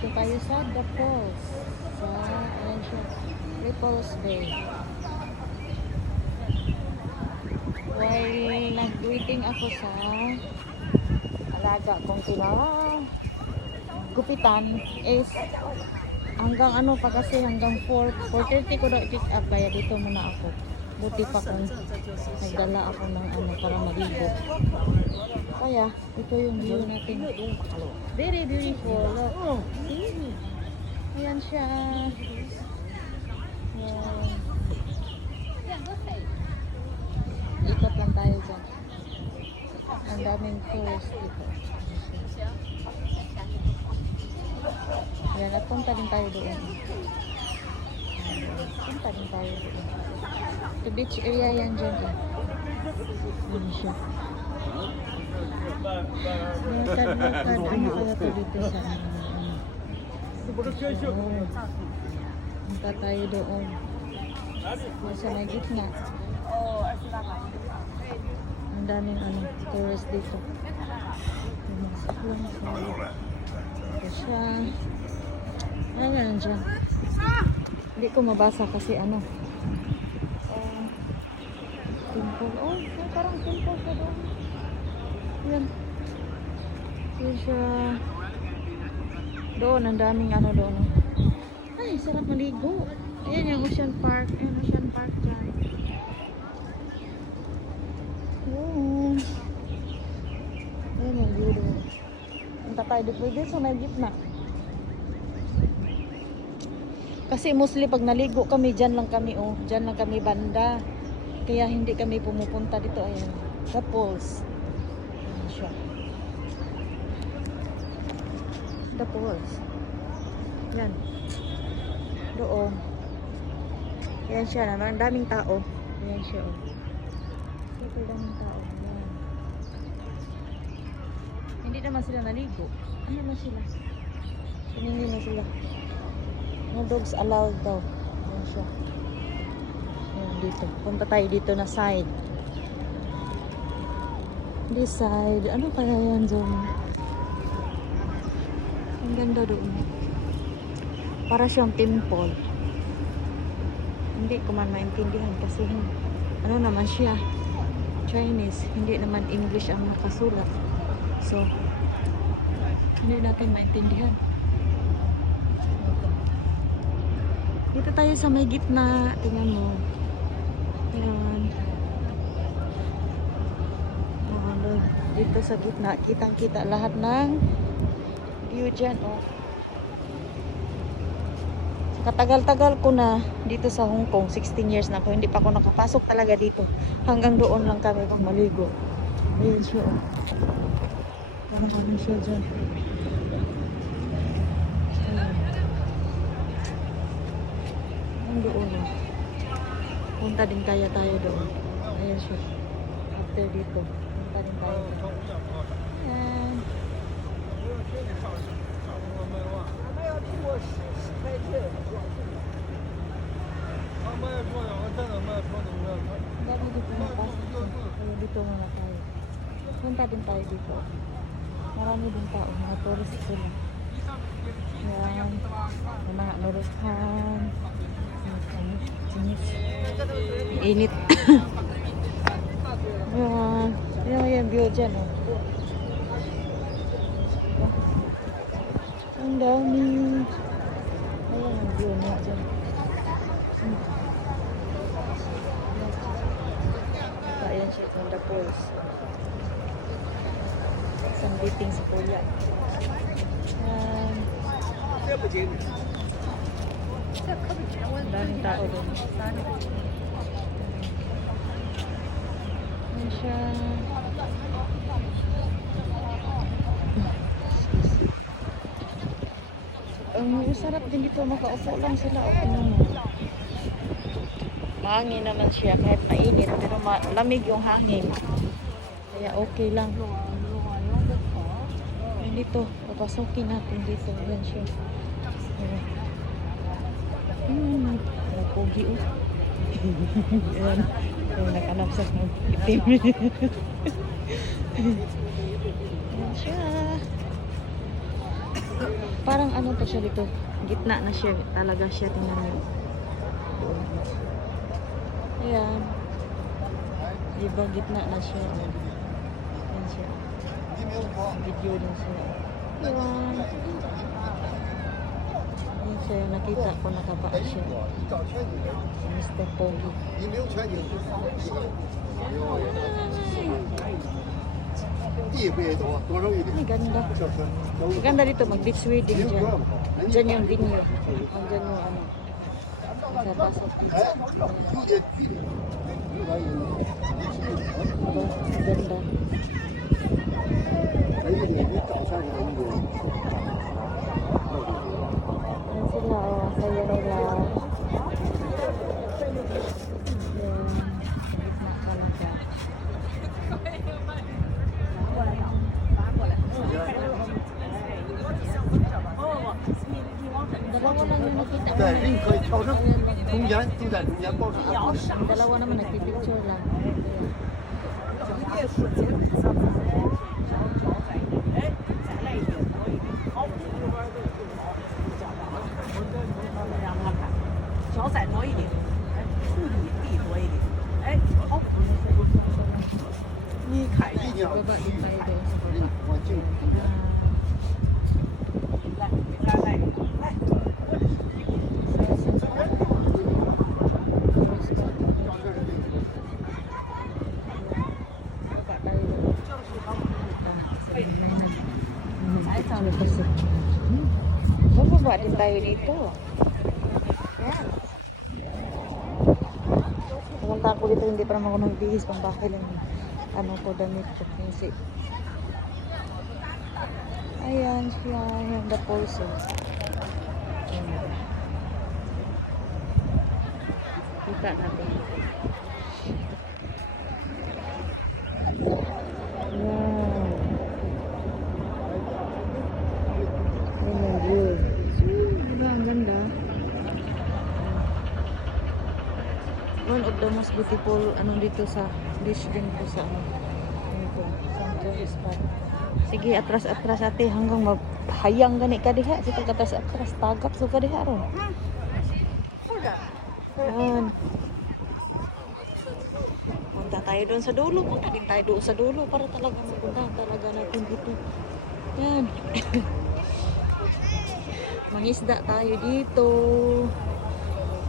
Dito tayo sa The Falls. Sa, ayan siya, Ripples Bay. While nag-waiting ako sa alaga kong gupitan is hanggang ano pa kasi hanggang 4:30 ko na i-pick up kaya dito muna ako. Buti pa kung nagdala ako ng ano para maligo. Kaya ito yung view natin. Very beautiful. Look. See? Ayan siya. Ikot lang tayo dyan. Ang daming tourist dito. Ayan, at punta din tayo doon. Punta din tayo doon. The beach area yan dyan. Ayan siya. Lakad-lakad. Ano pala to dito sa punta tayo doon. Nasa may gitna. Ang daming ano, tourist dito. Pumasok lang tayo. Ito siya. Ayan dyan. Hindi ko mabasa kasi ano. Temple. Oh, parang temple ka doon. Yan. Yan siya. Doon, ang daming ano doon. Ay, sarap maligo. Ayan yung Ocean Park. Ayan, Ocean Park dyan. Oh. Ayan yung view doon. Punta tayo dito sa may gitna. Kasi mostly pag naligo kami, dyan lang kami, oh. Dyan lang kami banda. Kaya hindi kami pumupunta dito. Ayan. The Falls. Ayan siya. The Falls. Yan. Doon. Ayan siya naman. Ang daming tao. Ayan siya, oh. Ito daming tao. Ayan. Hindi naman sila naligo. Ano naman sila? Hindi na sila. No dogs allowed daw. Ayan siya. Ayan dito. Punta tayo dito na side. This side. Ano kaya yan dyan? Ang ganda doon. Para siyang temple. Hindi ko man maintindihan kasi ano naman siya. Chinese. Hindi naman English ang nakasulat. So, hindi natin maintindihan. Dito tayo sa may gitna. Tingnan mo. Ayan. Dito sa gitna. Kitang-kita lahat ng view dyan. Oh. Katagal-tagal ko na dito sa Hong Kong. 16 years na ako. Hindi pa ako nakapasok talaga dito. Hanggang doon lang kami pang maligo. Ayan siya. Oh. Parang ano siya dyan. Doon. Punta din kaya tayo doon. Ayan siya. After dito. Punta din tayo doon. Ayan. Dami dito napasok siya. Kaya dito muna tayo. Punta din tayo dito. Marami din tao. Mga tourist sila. Ayan. Mga nuruhan. Init. Ayan. Ayan yung view dyan. Oh. Ang dami. Ayan yung view niya dyan. Ayan siya from the falls. Isang biting sa kuya. Ayan. Daming tao doon. Ayan siya. Ang sarap din dito. Makaupo lang sila. Okay naman. Mahangin naman siya kahit mainit. Pero malamig yung hangin. Kaya okay lang. Ayan dito. Papasokin natin dito. Ayan siya. Ayan. Pogi oh. Ayan. Ayan, nakanap sa itim. Ayan siya. Parang ano pa siya dito. Gitna na siya. Talaga siya. Tingnan mo. Ayan. Diba gitna na siya. Ayan siya. Video din siya. Ayan. Ayan siya. Nakita ko nakapaa siya. Mr. Pogi. Ay, ganda. Ganda dito. Mag-beach wedding dyan. Dyan yung venue. Dyan yung ano. Sa Pasok Beach. Diba? Ganda. Ayan sila, oh. Saya nila. Ayan. Gitna talaga. Dalawa lang yung nakita ko. 对，您可以调整， Ayan lang. 中间就在中间保持安全。 Dalawa naman nagpipicture lang. Baba din tayo doon sa baba. 我进。 Baba tayo doon. Baba din tayo dito. Yan. Pumunta ako dito, hindi pa naman ako nagbihis pang bakil yung ano ko damit ko kasi. Ayan siya, yung the pulse. Kita natin. Wow. Ayan yung view. Diba, ang ganda. One of the most beautiful ano dito sa beach din po sa ano dito, sanctuary spot. Sige, atras-atras ate hanggang mahayang gani ka diha. Sige, atras-atras tagak so ka diha ron. Yan. Punta tayo doon sa dulo. Punta din tayo doon sa dulo para talaga mapunta talaga natin dito. Yan. Mangisda tayo dito.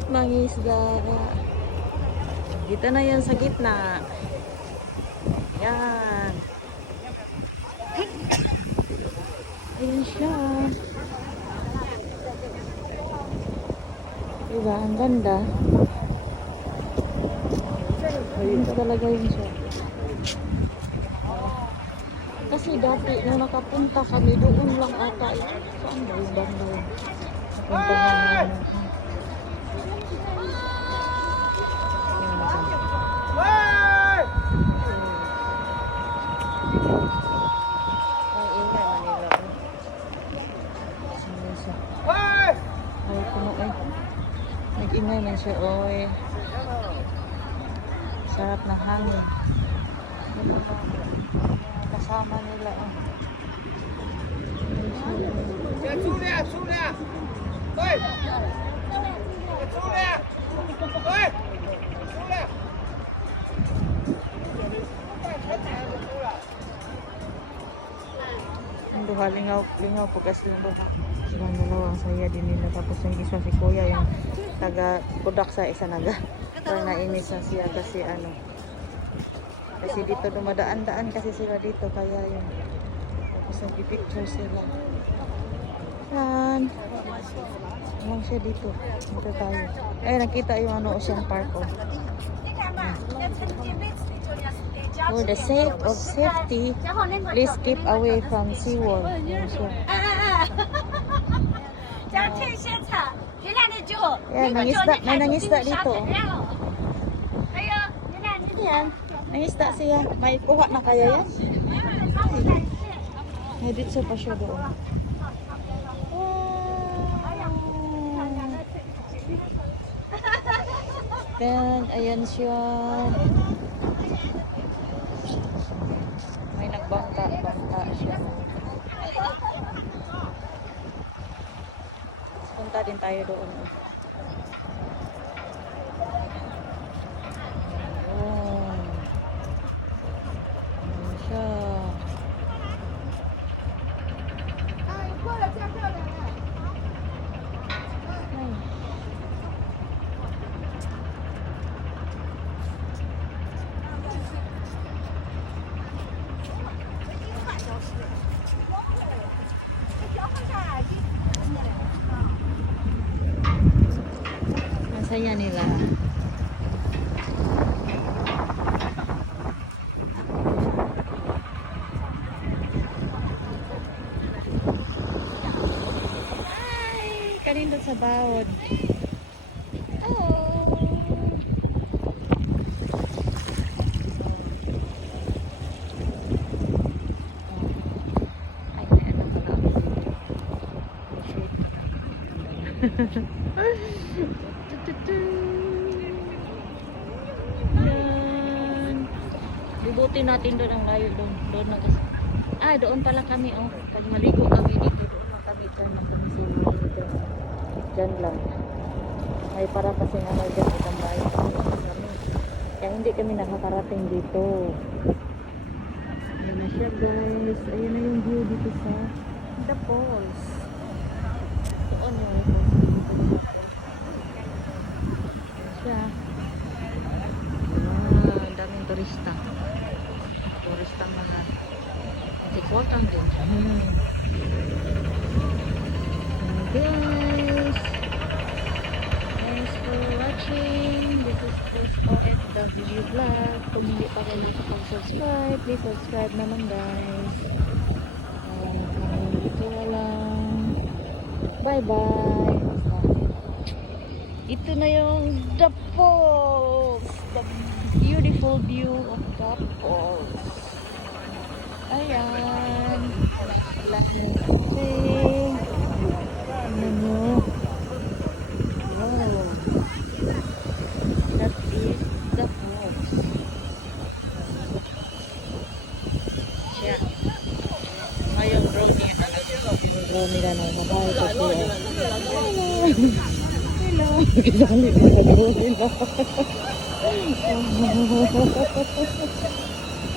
Mangisda. Dito na yan sa gitna. Yan. Ayan siya. Diba? Ang ganda. Ayun talaga yun siya. Kasi dati nung nakapunta kami doon lang ata. Saan ba yung banda yun? Napunta namin. Nag-ingay man siya, oy. Sarap ng hangin. Kasama nila, oh. Ang duha, lingaw po kasi yung duha. Silang dalawang saya din nila. Tapos yung isa si kuya, yung taga budak sa isa naga. Pero nainis na siya kasi ano. Kasi dito dumadaan-daan kasi sila dito. Kaya yun. Tapos nag-picture sila. Yan. Huwag siya dito. Dito tayo. Ay, nakita yung ano, Ocean Park. Oh. For the sake of safety, please keep away from SeaWorld. Yan siya. Yan, nangisda. May nangisda dito. Yan, nangisda siya. May kuha na kaya yan? May dito pa siya doon. Then, ayan siya. May nagbangka siya. din tayo doon. Oh. Ayan siya. Ay. Masaya nila. Ay, kanindot sa bawod. Oh. Ay, may ano pala ako dito. May shade pala. Yan. Bubutin natin doon ang layo doon. Doon na kasi. Ah, doon pala kami oh. Pag maligo kami dito, doon na kami kami siguro dito. Diyan lang. Ay para kasi nga may dyan itang bayan kami. Kaya hindi kami nakakarating dito. Ayan na siya guys. Ayan na yung view dito sa The Falls. Doon yung falls dito. Ayan siya. Ah, ang daming turista. Turista mga sikwatang din. Guys, thanks for watching. This is Chris OFW Vlog. Kung hindi pa kayo nakapag-subscribe, please subscribe naman guys. Dito na lang. Bye bye. Ito na yung The Falls. The beautiful view of The Falls. Ayan. Lahat ng kasi. Ano mo? Wow. That is The Falls. Siya. Ngayong road niya na. Road nila na mabahay ko siya. Hello. Hello. Kisali ko sa road nila.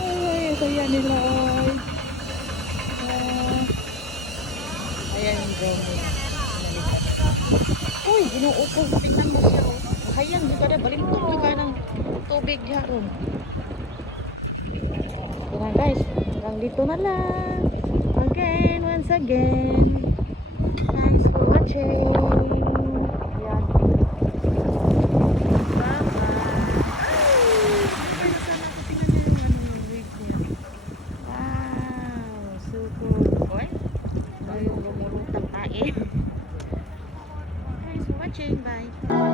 Ay, kaya nila ay. Ayan yung drone nila. Uy, inuupo. Tingnan mo siya. Hayang juga na. Baliktog juga ng tubig diyan. Kaya guys, hanggang dito na lang. Again, once again. Thanks for watching. Ayan. Thanks for watching. Bye.